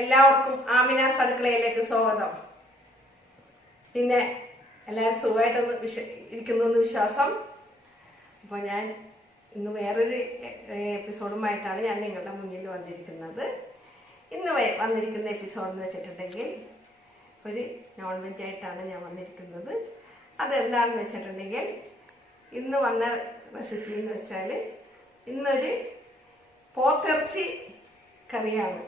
എല്ലാവർക്കും ആമിനാസ് അടുക്കളയിലേക്ക് സ്വാഗതം. പിന്നെ എല്ലാവരും സുഖമായിട്ടൊന്ന് ഇരിക്കുന്നു വിശ്വാസം. അപ്പോൾ ഞാൻ ഇന്ന് വേറൊരു എപ്പിസോഡുമായിട്ടാണ് ഞാൻ നിങ്ങളുടെ മുന്നിൽ വന്നിരിക്കുന്നത്. ഇന്ന് വന്നിരിക്കുന്ന എപ്പിസോഡ് എന്ന് വെച്ചിട്ടുണ്ടെങ്കിൽ ഒരു നോൺ വെജ് ആയിട്ടാണ് ഞാൻ വന്നിരിക്കുന്നത്. അതെന്താണെന്ന് വെച്ചിട്ടുണ്ടെങ്കിൽ ഇന്ന് വന്ന റെസിപ്പി എന്ന് വെച്ചാൽ ഇന്നൊരു പോത്തിറച്ചി കറിയാണ്.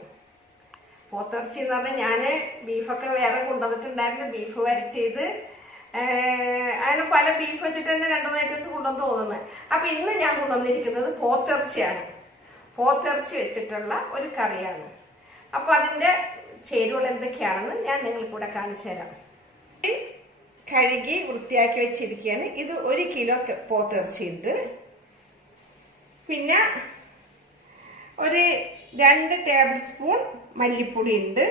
പോത്തിറച്ചി എന്ന് പറഞ്ഞാൽ ഞാൻ ബീഫൊക്കെ വേറെ കൊണ്ടുവന്നിട്ടുണ്ടായിരുന്നു. ബീഫ് വരട്ടിയത്, അങ്ങനെ പല ബീഫ് വെച്ചിട്ട് തന്നെ 2-3 ഐറ്റംസ് കൊണ്ടുവന്ന് തോന്നുന്നത്. അപ്പം ഇന്ന് ഞാൻ കൊണ്ടുവന്നിരിക്കുന്നത് പോത്തിറച്ചിയാണ്. പോത്തിറച്ചി വെച്ചിട്ടുള്ള ഒരു കറിയാണ്. അപ്പോൾ അതിൻ്റെ ചേരുവകൾ എന്തൊക്കെയാണെന്ന് ഞാൻ നിങ്ങൾക്ക് കൂടെ കാണിച്ചു തരാം. കഴുകി വൃത്തിയാക്കി വെച്ചിരിക്കുകയാണ്. ഇത് 1 കിലോ പോത്തിറച്ചി ഉണ്ട്. പിന്നെ ഒരു 2 ടേബിൾ സ്പൂൺ മല്ലിപ്പൊടി ഉണ്ട്.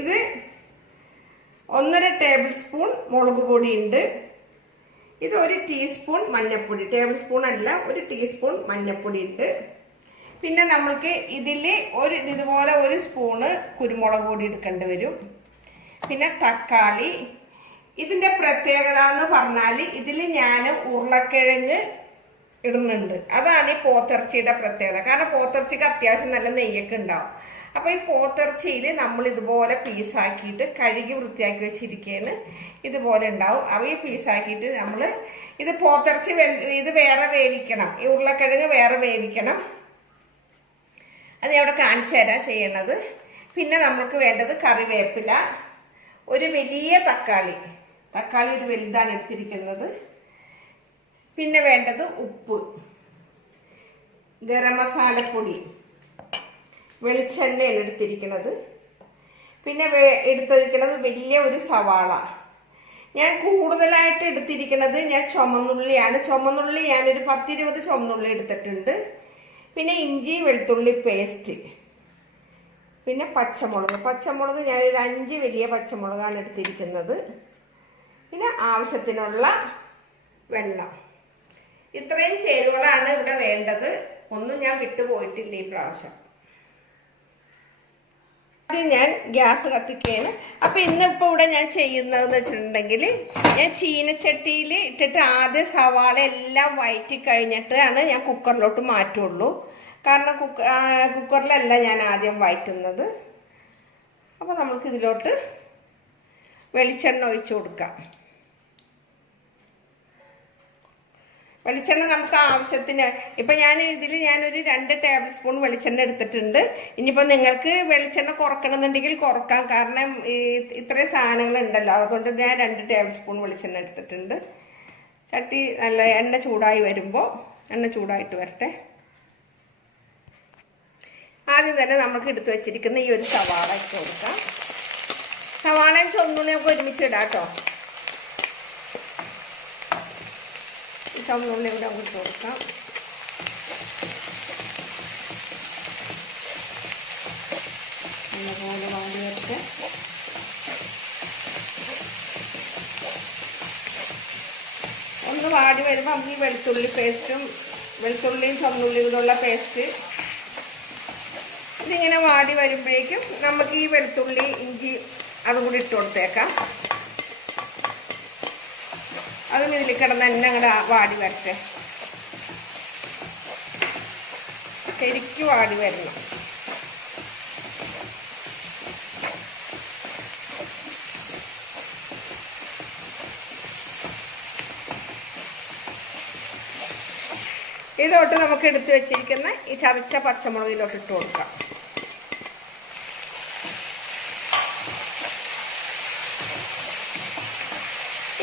ഇത് 1.5 ടേബിൾ സ്പൂൺ മുളക് പൊടി ഉണ്ട്. ഇത് 1 ടീസ്പൂൺ മഞ്ഞൾപ്പൊടി, ടേബിൾ സ്പൂൺ അല്ല, 1 ടീസ്പൂൺ മഞ്ഞൾപ്പൊടി ഉണ്ട്. പിന്നെ നമ്മൾക്ക് ഇതിൽ ഇതുപോലെ 1 സ്പൂണ് കുരുമുളക് പൊടി എടുക്കേണ്ടി വരും. പിന്നെ തക്കാളി. ഇതിൻ്റെ പ്രത്യേകത എന്ന് പറഞ്ഞാൽ ഇതിൽ ഞാൻ ഉരുളക്കിഴങ്ങ് ഇടുന്നുണ്ട്. അതാണ് ഈ പോത്തിറച്ചിയുടെ പ്രത്യേകത. കാരണം പോത്തിറച്ചിക്ക് അത്യാവശ്യം നല്ല നെയ്യൊക്കെ ഉണ്ടാവും. അപ്പോൾ ഈ പോത്തിറച്ചിയിൽ നമ്മൾ ഇതുപോലെ പീസാക്കിയിട്ട് കഴുകി വൃത്തിയാക്കി വെച്ചിരിക്കുകയാണ്. ഇതുപോലെ ഉണ്ടാവും. അപ്പോൾ ഈ പീസാക്കിയിട്ട് നമ്മൾ ഇത് പോത്തിറച്ചി ഇത് വേറെ വേവിക്കണം. ഈ ഉരുളക്കിഴങ്ങ് വേറെ വേവിക്കണം. അത് ഞാൻ ഇവിടെ കാണിച്ചു തരാം ചെയ്യണത്. പിന്നെ നമുക്ക് വേണ്ടത് കറിവേപ്പില, ഒരു വലിയ തക്കാളി ഒരു വലുതാണ് എടുത്തിരിക്കുന്നത്. പിന്നെ വേണ്ടത് ഉപ്പ്, ഗരം മസാലപ്പൊടി, വെളിച്ചെണ്ണയാണ് എടുത്തിരിക്കുന്നത്. പിന്നെ എടുത്തിരിക്കുന്നത് വലിയ ഒരു സവാള. ഞാൻ കൂടുതലായിട്ട് എടുത്തിരിക്കുന്നത് ഞാൻ ചുമന്നുള്ളിയാണ്. ചുമന്നുള്ളി ഞാനൊരു 10-20 ചുമന്നുള്ളി എടുത്തിട്ടുണ്ട്. പിന്നെ ഇഞ്ചി വെളുത്തുള്ളി പേസ്റ്റ്, പിന്നെ പച്ചമുളക് ഞാനൊരു 5 വലിയ പച്ചമുളകാണ് എടുത്തിരിക്കുന്നത്. പിന്നെ ആവശ്യത്തിനുള്ള വെള്ളം. ഇത്രയും ചേരുവകളാണ് ഇവിടെ വേണ്ടത്. ഒന്നും ഞാൻ വിട്ടുപോയിട്ടില്ല ഈ പ്രാവശ്യം. ആദ്യം ഞാൻ ഗ്യാസ് കത്തിക്കുകയാണ്. അപ്പം ഇന്നിപ്പോൾ ഇവിടെ ഞാൻ ചെയ്യുന്നതെന്ന് വെച്ചിട്ടുണ്ടെങ്കിൽ ഞാൻ ചീനച്ചട്ടിയിൽ ഇട്ടിട്ട് ആദ്യം സവാള എല്ലാം വഴറ്റി കഴിഞ്ഞിട്ടാണ് ഞാൻ കുക്കറിലോട്ട് മാറ്റുള്ളൂ. കാരണം കുക്കറിലല്ല ഞാൻ ആദ്യം വഴറ്റുന്നത്. അപ്പോൾ നമുക്ക് ഇതിലോട്ട് വെളിച്ചെണ്ണ ഒഴിച്ചു കൊടുക്കാം. വെളിച്ചെണ്ണ നമുക്ക് ആവശ്യത്തിന്, ഇപ്പം ഞാനൊരു 2 ടേബിൾ സ്പൂൺ വെളിച്ചെണ്ണ എടുത്തിട്ടുണ്ട്. ഇനിയിപ്പോൾ നിങ്ങൾക്ക് വെളിച്ചെണ്ണ കുറക്കണമെന്നുണ്ടെങ്കിൽ കുറക്കാം. കാരണം ഇത്രയും സാധനങ്ങളുണ്ടല്ലോ, അതുകൊണ്ട് ഞാൻ 2 ടേബിൾ സ്പൂൺ വെളിച്ചെണ്ണ എടുത്തിട്ടുണ്ട്. ചട്ടി നല്ല എണ്ണ ചൂടായിട്ട് വരട്ടെ. ആദ്യം തന്നെ നമുക്ക് എടുത്തു വെച്ചിരിക്കുന്ന ഈ ഒരു സവാള ഇട്ട് കൊടുക്കാം. സവാളയും ചുവന്നുള്ളിയൊക്കെ ഒരുമിച്ച് ഇടാം കേട്ടോ. ചുവന്നുള്ളി ഇവിടെ അങ്ങോട്ട് കൊടുക്കാം. നല്ലപോലെ വാടി വരട്ടെ. ഒന്ന് വാടി വരുമ്പോൾ നമുക്ക് ഈ വെളുത്തുള്ളിയും ചുവന്നുള്ളിയും കൂടെയുള്ള പേസ്റ്റ് ഇതിങ്ങനെ വാടി വരുമ്പോഴേക്കും നമുക്ക് ഈ വെളുത്തുള്ളി ഇഞ്ചി അതും കൂടി ഇട്ട് കൊടുത്തേക്കാം. അതും ഇതിൽ കിടന്ന് തന്നെ അങ്ങോട്ട് വാടി വരട്ടെ. ശരിക്കും വാടി വരണം. ഇതിലോട്ട് നമുക്ക് എടുത്തു വെച്ചിരിക്കുന്ന ഈ ചതച്ച പച്ചമുളക് ഇതിലോട്ട് ഇട്ട് കൊടുക്കാം.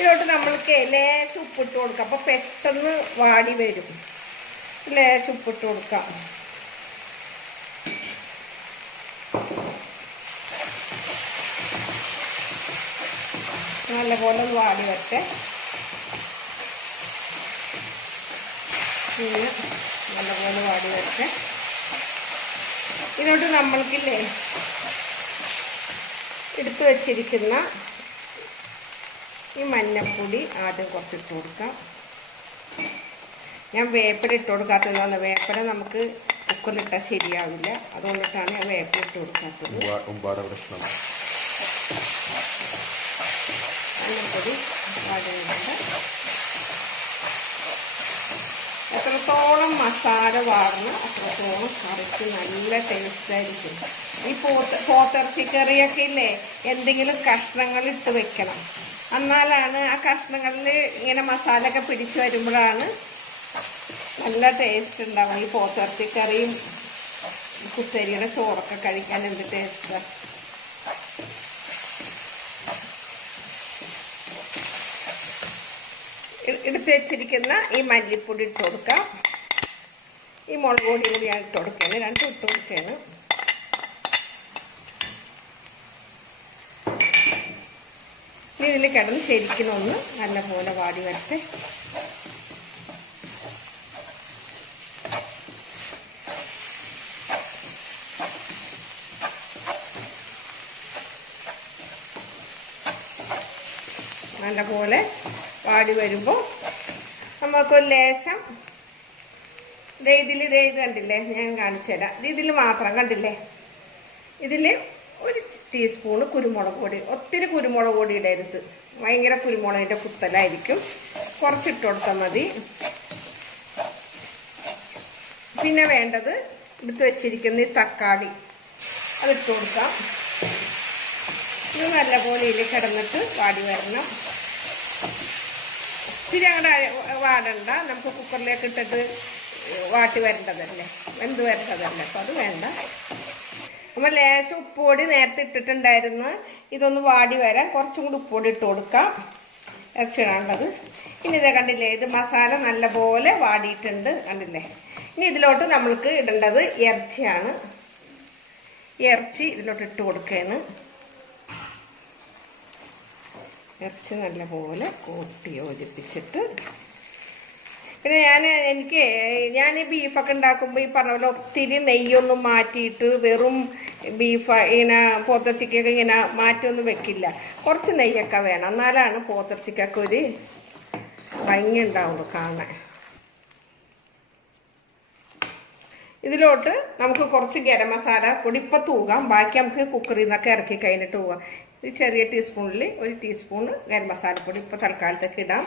ഇതിലോട്ട് നമ്മൾക്ക് ലേശം ഉപ്പിട്ട് കൊടുക്കാം. അപ്പോൾ പെട്ടെന്ന് വാടി വരും. ലേശം ഉപ്പിട്ട് കൊടുക്കാം. നല്ലപോലെ വാടി വരട്ടെ. നല്ലപോലെ വാടി വരട്ടെ. ഇതിലോട്ട് നമ്മൾക്കില്ലേ എടുത്തു വച്ചിരിക്കുന്ന ഈ മഞ്ഞൾപ്പൊടി ആദ്യം കുറച്ചിട്ട് കൊടുക്കാം. ഞാൻ വേപ്പില ഇട്ട് കൊടുക്കാത്തതാണ്. വേപ്പില നമുക്ക് കുക്കറിലിട്ടാൽ ശരിയാവില്ല. അതുകൊണ്ടിട്ടാണ് ഞാൻ വേപ്പില ഇട്ട് കൊടുക്കാത്തത്. മഞ്ഞൾപ്പൊടി വാടുന്നുണ്ട്. എത്രത്തോളം മസാല വാർന്ന് അത്രത്തോളം കറിക്ക് നല്ല ടേസ്റ്റായിരിക്കും. ഈ പോത്തിറച്ചി കറിയൊക്കെ ഇല്ലേ, എന്തെങ്കിലും കഷ്ണങ്ങൾ ഇട്ട് വെക്കണം. എന്നാലാണ് ആ കഷ്ണങ്ങളിൽ ഇങ്ങനെ മസാല ഒക്കെ പിടിച്ച് വരുമ്പോഴാണ് നല്ല ടേസ്റ്റ് ഉണ്ടാവും. ഈ പോത്തിറച്ചി കറിയും കുത്തരിയുടെ ചോറൊക്കെ കഴിക്കാൻ എന്ത് ടേസ്റ്റാണ്. എടുത്ത് വെച്ചിരിക്കുന്ന ഈ മല്ലിപ്പൊടി ഇട്ട് കൊടുക്കാം. ഈ മുളക് പൊടി കൂടി ഞാൻ ഇട്ട് കൊടുക്കുകയാണ്. രണ്ടും ഇട്ട് കൊടുക്കുകയാണ്. ഇനി ഇതിൽ കിടന്ന് ശരിക്കണമെന്ന് നല്ലപോലെ വാടി വരട്ടെ. നല്ലപോലെ വാടി വരുമ്പോൾ നമുക്കൊരു ലേശം ഇത് കണ്ടില്ലേ, ഞാൻ കാണിച്ചു തരാം. ഇതിൽ മാത്രം കണ്ടില്ലേ, ഇതിൽ ഒരു ടീസ്പൂണ് കുരുമുളക് പൊടി. ഒത്തിരി കുരുമുളക് പൊടി ഇടരുത്, ഭയങ്കര കുരുമുളകിൻ്റെ കുത്തലായിരിക്കും. കുറച്ചിട്ട് കൊടുത്താൽ മതി. പിന്നെ വേണ്ടത് എടുത്ത് വെച്ചിരിക്കുന്ന ഈ തക്കാളി, അതിട്ട് കൊടുക്കാം. ഇത് നല്ലപോലെ ഇതിൽ കിടന്നിട്ട് വാടി വരണം. ഇത്തിരി അങ്ങോട്ട് വാടണ്ട, നമുക്ക് കുക്കറിലേക്ക് ഇട്ടിട്ട് വാട്ടി വരേണ്ടതല്ലേ, വെന്ത് വരേണ്ടതല്ലേ, അപ്പോൾ അത് വേണ്ട. നമ്മൾ ലേശം ഉപ്പുപൊടി നേരത്തെ ഇട്ടിട്ടുണ്ടായിരുന്നു. ഇതൊന്ന് വാടി വരാൻ കുറച്ചും കൂടി ഉപ്പുപൊടി ഇട്ട് കൊടുക്കാം, ഇറച്ചിടാനുള്ളത്. ഇനി ഇതേ കണ്ടില്ലേ, ഇത് മസാല നല്ലപോലെ വാടിയിട്ടുണ്ട്, കണ്ടില്ലേ. ഇനി ഇതിലോട്ട് നമ്മൾക്ക് ഇടേണ്ടത് ഇറച്ചിയാണ്. ഇറച്ചി ഇതിലോട്ട് ഇട്ട് കൊടുക്കുകയാണ്. ഇറച്ചി നല്ലപോലെ കൂട്ടി യോജിപ്പിച്ചിട്ട്, പിന്നെ ഞാൻ ഈ ബീഫൊക്കെ ഉണ്ടാക്കുമ്പോൾ ഈ പറഞ്ഞ പോലെ ഒത്തിരി നെയ്യൊന്നും മാറ്റിയിട്ട് വെറും ബീഫ് ഇങ്ങനെ പോത്തിറച്ചിക്കൊക്കെ ഇങ്ങനെ മാറ്റിയൊന്നും വെക്കില്ല. കുറച്ച് നെയ്യൊക്കെ വേണം, എന്നാലാണ് പോത്തിറച്ചിക്കൊക്കെ ഒരു ഭംഗി ഉണ്ടാവുള്ളൂ കാണാൻ. ഇതിലോട്ട് നമുക്ക് കുറച്ച് ഗരം മസാല പൊടി ഇപ്പം തൂകാം, ബാക്കി നമുക്ക് കുക്കറിൽ നിന്നൊക്കെ ഇറക്കി കഴിഞ്ഞിട്ട് പോകാം. ഇത് ചെറിയ ടീസ്പൂണിൽ ഒരു ടീസ്പൂണ് ഗരം മസാലപ്പൊടി ഇപ്പോൾ തൽക്കാലത്തേക്ക് ഇടാം.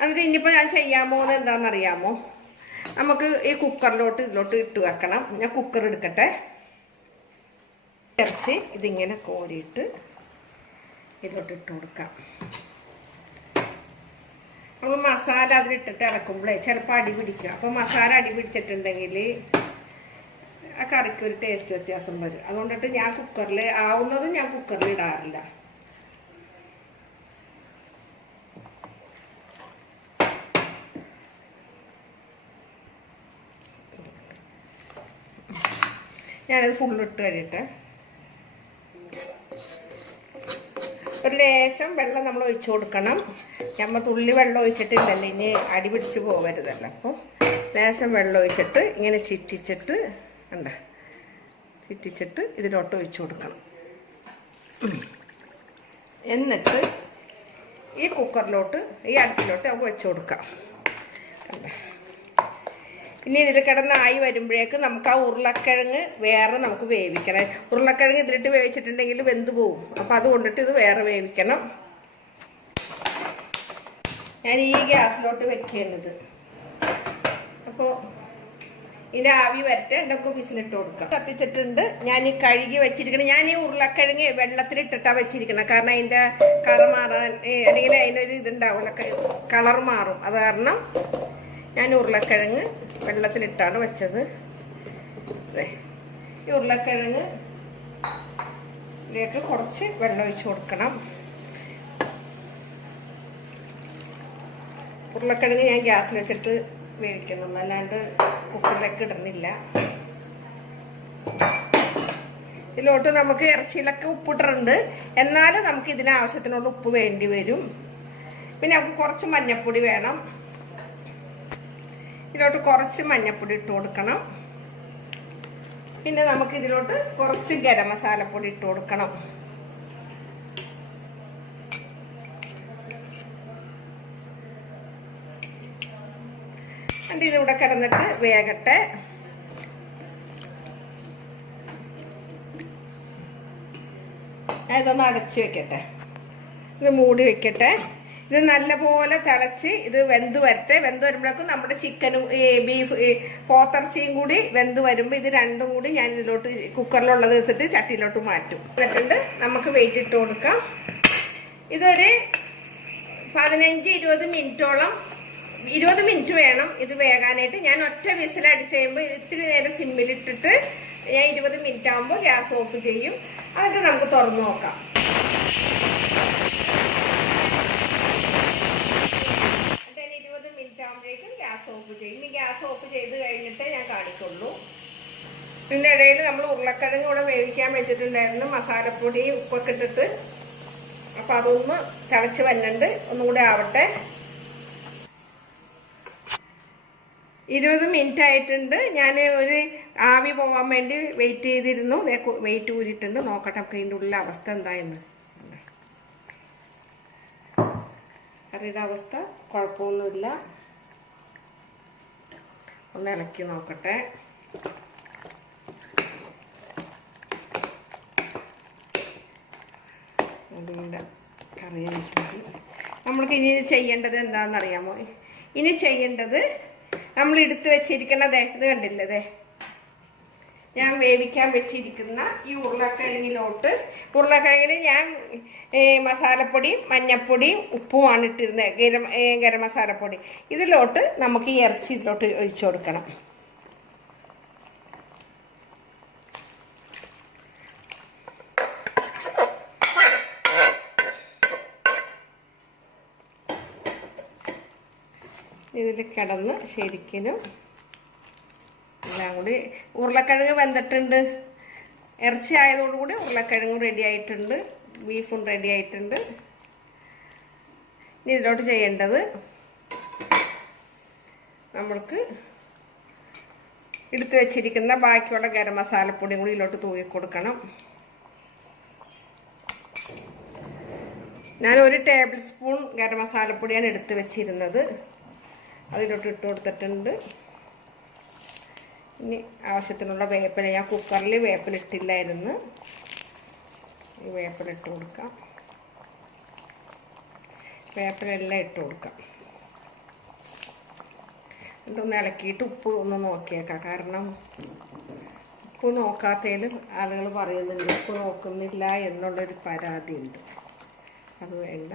എന്നിട്ട് ഇനിയിപ്പോൾ ഞാൻ ചെയ്യാൻ പോകുന്നത് എന്താണെന്നറിയാമോ, നമുക്ക് ഈ കുക്കറിലോട്ട് ഇതിലോട്ട് ഇട്ട് വെക്കണം. ഞാൻ കുക്കർ എടുക്കട്ടെ. ഇറച്ചി ഇതിങ്ങനെ കോരിയിട്ട് ഇതിലോട്ട് ഇട്ട് കൊടുക്കാം. നമ്മൾ മസാല അതിലിട്ടിട്ട് ഇറക്കുമ്പോഴേ ചിലപ്പോൾ അടി പിടിക്കും. അപ്പോൾ മസാല അടി പിടിച്ചിട്ടുണ്ടെങ്കിൽ ആ കറിക്ക് ഒരു ടേസ്റ്റ് വ്യത്യാസം വരും. അതുകൊണ്ടിട്ട് ഞാൻ കുക്കറിൽ ആവുന്നതും ഞാൻ കുക്കറിൽ ഇടാറില്ല. ഞാനത് ഫുള്ളിട്ട് കഴിയട്ടെ. ഒരു ലേശം വെള്ളം നമ്മൾ ഒഴിച്ചു കൊടുക്കണം. നമ്മൾ തുള്ളി വെള്ളം ഒഴിച്ചിട്ടില്ലല്ലോ, ഇനി അടി പിടിച്ച് പോകരുതല്ലോ. അപ്പോൾ ലേശം വെള്ളം ഒഴിച്ചിട്ട് ഇങ്ങനെ ചിറ്റിച്ചിട്ട് ചിറ്റിച്ചിട്ട് ഇതിലോട്ട് ഒഴിച്ചു കൊടുക്കണം. എന്നിട്ട് ഈ കുക്കറിലോട്ട് ഈ അടുപ്പിലോട്ട് നമുക്ക് വെച്ച് കൊടുക്കാം. ഇനി ഇതിൽ കിടന്നായി വരുമ്പോഴേക്ക് നമുക്ക് ആ ഉരുളക്കിഴങ്ങ് വേറെ നമുക്ക് വേവിക്കണം. ഉരുളക്കിഴങ്ങ് ഇതിലിട്ട് വേവിച്ചിട്ടുണ്ടെങ്കിൽ വെന്ത് പോവും. അപ്പോൾ അതുകൊണ്ടിട്ട് ഇത് വേറെ വേവിക്കണം. ഞാൻ ഈ ഗ്യാസിലോട്ട് വെക്കേണ്ടത്. അപ്പോൾ ഇതിൻ്റെ ആവി വരട്ടെ, നമുക്ക് വിസിലിട്ട് കൊടുക്കാം. കത്തിച്ചിട്ടുണ്ട്. ഞാൻ ഈ കഴുകി വെച്ചിരിക്കണം. ഞാൻ ഈ ഉരുളക്കിഴങ്ങ് വെള്ളത്തിലിട്ടിട്ടാണ് വെച്ചിരിക്കണം. കാരണം അതിൻ്റെ കളർ മാറാൻ, അല്ലെങ്കിൽ അതിനൊരു ഇതുണ്ടാവില്ല, കളർ മാറും. അത് കാരണം ഞാൻ ഉരുളക്കിഴങ്ങ് വെള്ളത്തിലിട്ടാണ് വെച്ചത്. ഈ ഉരുളക്കിഴങ്ങ് ഇതിലേക്ക് കുറച്ച് വെള്ളം ഒഴിച്ച് കൊടുക്കണം. ഉരുളക്കിഴങ്ങ് ഞാൻ ഗ്യാസിൽ വെച്ചിട്ട് വേവിക്കണം, അല്ലാണ്ട് കുക്കറിലേക്ക് ഇടുന്നില്ല. ഇതിലോട്ട് നമുക്ക് ഇറച്ചിയിലൊക്കെ ഉപ്പിട്ടിട്ടുണ്ട്, എന്നാലും നമുക്ക് ഇതിന് ആവശ്യത്തിനുള്ള ഉപ്പ് വേണ്ടി വരും. പിന്നെ നമുക്ക് കുറച്ച് മഞ്ഞൾപ്പൊടി വേണം. ഇതിലോട്ട് കുറച്ച് മഞ്ഞൾപ്പൊടി ഇട്ട് കൊടുക്കണം. പിന്നെ നമുക്ക് ഇതിലോട്ട് കുറച്ച് ഗരം മസാലപ്പൊടി ഇട്ട് കൊടുക്കണം. എന്നിട്ട് ഇതിവിടെ കിടന്നിട്ട് വേകട്ടെ. ഇതൊന്ന് അടച്ച് വെക്കട്ടെ, ഇത് മൂടി വെക്കട്ടെ. ഇത് നല്ലപോലെ തിളച്ച് ഇത് വെന്ത് വരട്ടെ. വെന്ത് വരുമ്പോഴേക്കും നമ്മുടെ ചിക്കനും ബീഫ് പോത്തിറച്ചിയും കൂടി വെന്ത് വരുമ്പോൾ ഇത് രണ്ടും കൂടി ഞാൻ ഇതിലോട്ട് കുക്കറിലുള്ളത് എടുത്തിട്ട് ചട്ടിയിലോട്ട് മാറ്റും. എന്നിട്ടുണ്ട് നമുക്ക് വെയിറ്റ് ഇട്ട് കൊടുക്കാം. ഇതൊരു 15-20 മിനിറ്റോളം, 20 മിനിറ്റ് വേണം ഇത് വേകാനായിട്ട്. ഞാൻ ഒറ്റ വിസിലടിച്ച് കഴിയുമ്പോൾ ഇത്തിരി നേരം സിമ്മിലിട്ടിട്ട് ഞാൻ 20 മിനിറ്റ് ആകുമ്പോൾ ഗ്യാസ് ഓഫ് ചെയ്യും. അതൊക്കെ നമുക്ക് തുറന്നു നോക്കാം. എന്നിട്ട് 20 മിനിറ്റ് ആകുമ്പോഴേക്കും ഗ്യാസ് ഓഫ് ചെയ്യും. ഇനി ഗ്യാസ് ഓഫ് ചെയ്ത് കഴിഞ്ഞിട്ടേ ഞാൻ കാണിക്കുള്ളൂ. ഇതിൻ്റെ ഇടയിൽ നമ്മൾ ഉരുളക്കിഴങ്ങ് ഇവിടെ വേവിക്കാൻ വെച്ചിട്ടുണ്ടായിരുന്നു, മസാലപ്പൊടി ഉപ്പൊക്കെ ഇട്ടിട്ട്. അപ്പം അതൊന്ന് തിളച്ച് വന്നുണ്ട്, ഒന്നുകൂടെ ആവട്ടെ. 20 മിനിറ്റ് ആയിട്ടുണ്ട്. ഞാൻ ഒരു ആവി പോകാൻ വേണ്ടി വെയിറ്റ് ചെയ്തിരുന്നു. വെയിറ്റ് ഊരിയിട്ടുണ്ട്. നോക്കട്ടെ നമുക്ക് ഇതിൻ്റെ ഉള്ളിലെ അവസ്ഥ എന്തായെന്ന്. കറിയുടെ അവസ്ഥ കുഴപ്പമൊന്നുമില്ല. ഒന്ന് ഇളക്കി നോക്കട്ടെ. അതിൻ്റെ കറി നമ്മൾക്ക് ഇനി ചെയ്യേണ്ടത് എന്താണെന്നറിയാമോ? ഇനി ചെയ്യേണ്ടത് നമ്മൾ എടുത്ത് വെച്ചിരിക്കണതേ ഇത് കണ്ടില്ലതേ, ഞാൻ വേവിക്കാൻ വെച്ചിരിക്കുന്ന ഈ ഉരുളക്കിഴങ്ങിന് ഞാൻ മസാലപ്പൊടിയും മഞ്ഞപ്പൊടിയും ഉപ്പുമാണ് ഇട്ടിരുന്നത്, ഗരം മസാലപ്പൊടി. ഇതിലോട്ട് നമുക്ക് ഈ ഇറച്ചി ഇതിലോട്ട് ഒഴിച്ചു കൊടുക്കണം. ഇതിൽ കിടന്ന് ശരിക്കും എല്ലാം കൂടി ഉരുളക്കിഴങ്ങ് വെന്തിട്ടുണ്ട്. ഇറച്ചി ആയതോടുകൂടി ഉരുളക്കിഴങ്ങും റെഡി ആയിട്ടുണ്ട്, ബീഫും റെഡി ആയിട്ടുണ്ട്. ഇനി ഇതിലോട്ട് ചെയ്യേണ്ടത് നമ്മൾക്ക് എടുത്തു വെച്ചിരിക്കുന്ന ബാക്കിയുള്ള ഗരം മസാലപ്പൊടിയും കൂടി ഇതിലോട്ട് തൂവി കൊടുക്കണം. ഞാൻ 1 ടേബിൾ സ്പൂൺ ഗരം മസാലപ്പൊടിയാണ് എടുത്ത് വെച്ചിരുന്നത്, അതിലോട്ട് ഇട്ട് കൊടുത്തിട്ടുണ്ട്. ഇനി ആവശ്യത്തിനുള്ള വേപ്പില, ഞാൻ കുക്കറിൽ വേപ്പിലിട്ടില്ലായിരുന്നു, ഈ വേപ്പിലിട്ട് കൊടുക്കാം. വേപ്പിലെല്ലാം ഇട്ട് കൊടുക്കാം. എന്നിട്ടൊന്ന് ഇളക്കിയിട്ട് ഉപ്പ് ഒന്ന് നോക്കിയേക്കാം. കാരണം ഉപ്പ് നോക്കാത്തതിൽ ആളുകൾ പറയുന്നുണ്ട് ഉപ്പ് നോക്കുന്നില്ല എന്നുള്ളൊരു പരാതിയുണ്ട്. അത് വേണ്ട.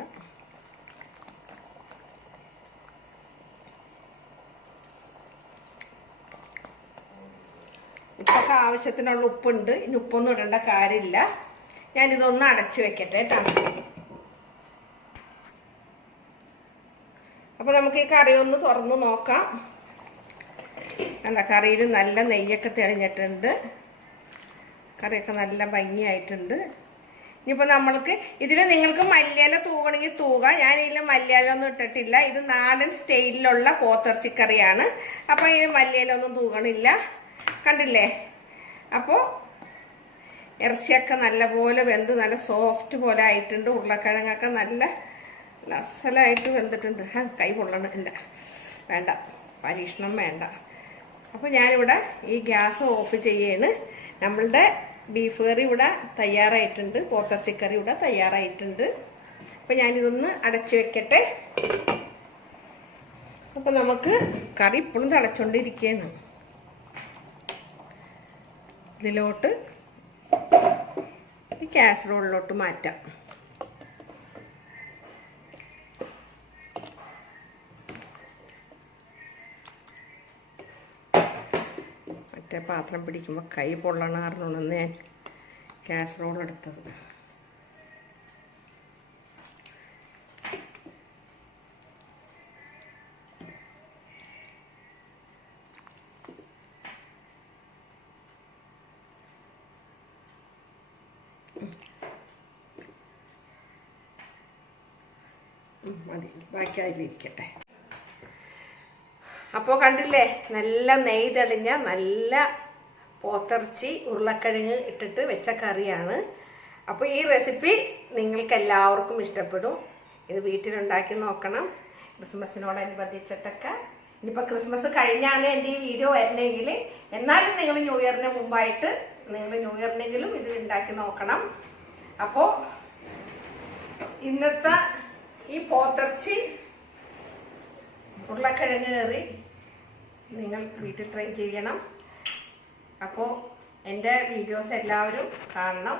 ഉപ്പൊക്കെ ആവശ്യത്തിനുള്ള ഉപ്പുണ്ട്. ഇനി ഉപ്പൊന്നും ഇടേണ്ട കാര്യമില്ല. ഞാനിതൊന്ന് അടച്ച് വെക്കട്ടെ കേട്ടോ. അപ്പോൾ നമുക്ക് ഈ കറി ഒന്ന് തുറന്ന് നോക്കാം. കറിയിൽ നല്ല നെയ്യൊക്കെ തെളിഞ്ഞിട്ടുണ്ട്, കറിയൊക്കെ നല്ല ഭംഗിയായിട്ടുണ്ട്. ഇനിയിപ്പോൾ നമ്മൾക്ക് ഇതിൽ നിങ്ങൾക്ക് മല്ലിയില തൂകണമെങ്കിൽ തൂകാം. ഞാനിതിൽ മല്ലിയില ഒന്നും ഇട്ടിട്ടില്ല. ഇത് നാടൻ സ്റ്റൈലിലുള്ള പോത്തിറച്ചിക്കറിയാണ്. അപ്പോൾ ഇത് മല്ലിയില ഒന്നും തൂകണില്ല. കണ്ടില്ലേ? അപ്പോൾ ഇറച്ചിയൊക്കെ നല്ലപോലെ വെന്ത് നല്ല സോഫ്റ്റ് പോലെ ആയിട്ടുണ്ട്. ഉരുളക്കിഴങ്ങൊക്കെ നല്ല ലസലായിട്ട് വെന്തിട്ടുണ്ട്. കൈ പൊള്ളണ എൻ്റെ വേണ്ട, പരീക്ഷണം വേണ്ട. അപ്പോൾ ഞാനിവിടെ ഈ ഗ്യാസ് ഓഫ് ചെയ്യാണ്. നമ്മളുടെ ബീഫ് കറി ഇവിടെ തയ്യാറായിട്ടുണ്ട്, പോത്തിറച്ചിക്കറി ഇവിടെ തയ്യാറായിട്ടുണ്ട്. അപ്പോൾ ഞാനിതൊന്ന് അടച്ചു വെക്കട്ടെ. അപ്പോൾ നമുക്ക് കറി ഇപ്പോഴും തിളച്ചുകൊണ്ടിരിക്കുകയാണ്. ഇതിലോട്ട് ഈ കാസറോളിലോട്ട് മാറ്റാം. മറ്റേ പാത്രം പിടിക്കുമ്പോൾ കൈ പൊള്ളണ കാരണമാണ് ഞാൻ കാസറോൾ എടുത്തത്. മതി, ബാക്കി അതിലിരിക്കട്ടെ. അപ്പോൾ കണ്ടില്ലേ, നല്ല നെയ്യ് തെളിഞ്ഞ നല്ല പോത്തിറച്ചി ഉരുളക്കിഴങ്ങ് ഇട്ടിട്ട് വെച്ച കറിയാണ്. അപ്പോൾ ഈ റെസിപ്പി നിങ്ങൾക്ക് എല്ലാവർക്കും ഇഷ്ടപ്പെടും. ഇത് വീട്ടിലുണ്ടാക്കി നോക്കണം. ക്രിസ്മസിനോടനുബന്ധിച്ചിട്ടൊക്കെ ഇനിയിപ്പോൾ ക്രിസ്മസ് കഴിഞ്ഞാണ് എൻ്റെ ഈ വീഡിയോ വരുന്നതെങ്കിൽ എന്നാലും നിങ്ങൾ ന്യൂ ഇയറിന് മുമ്പായിട്ട് നിങ്ങൾ ന്യൂ ഇയറിനെങ്കിലും ഇത് ഉണ്ടാക്കി നോക്കണം. അപ്പോൾ ഇന്നത്തെ ഈ പോത്തിറച്ചി ഉരുളക്കിഴങ്ങ് കറി നിങ്ങൾ വീട്ടിൽ ട്രൈ ചെയ്യണം. അപ്പോൾ എൻ്റെ വീഡിയോസ് എല്ലാവരും കാണണം,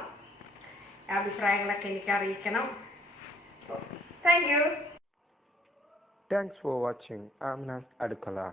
അഭിപ്രായങ്ങളൊക്കെ എനിക്ക് അറിയിക്കണം. Thank you. Thanks for watching Amna's Adukala.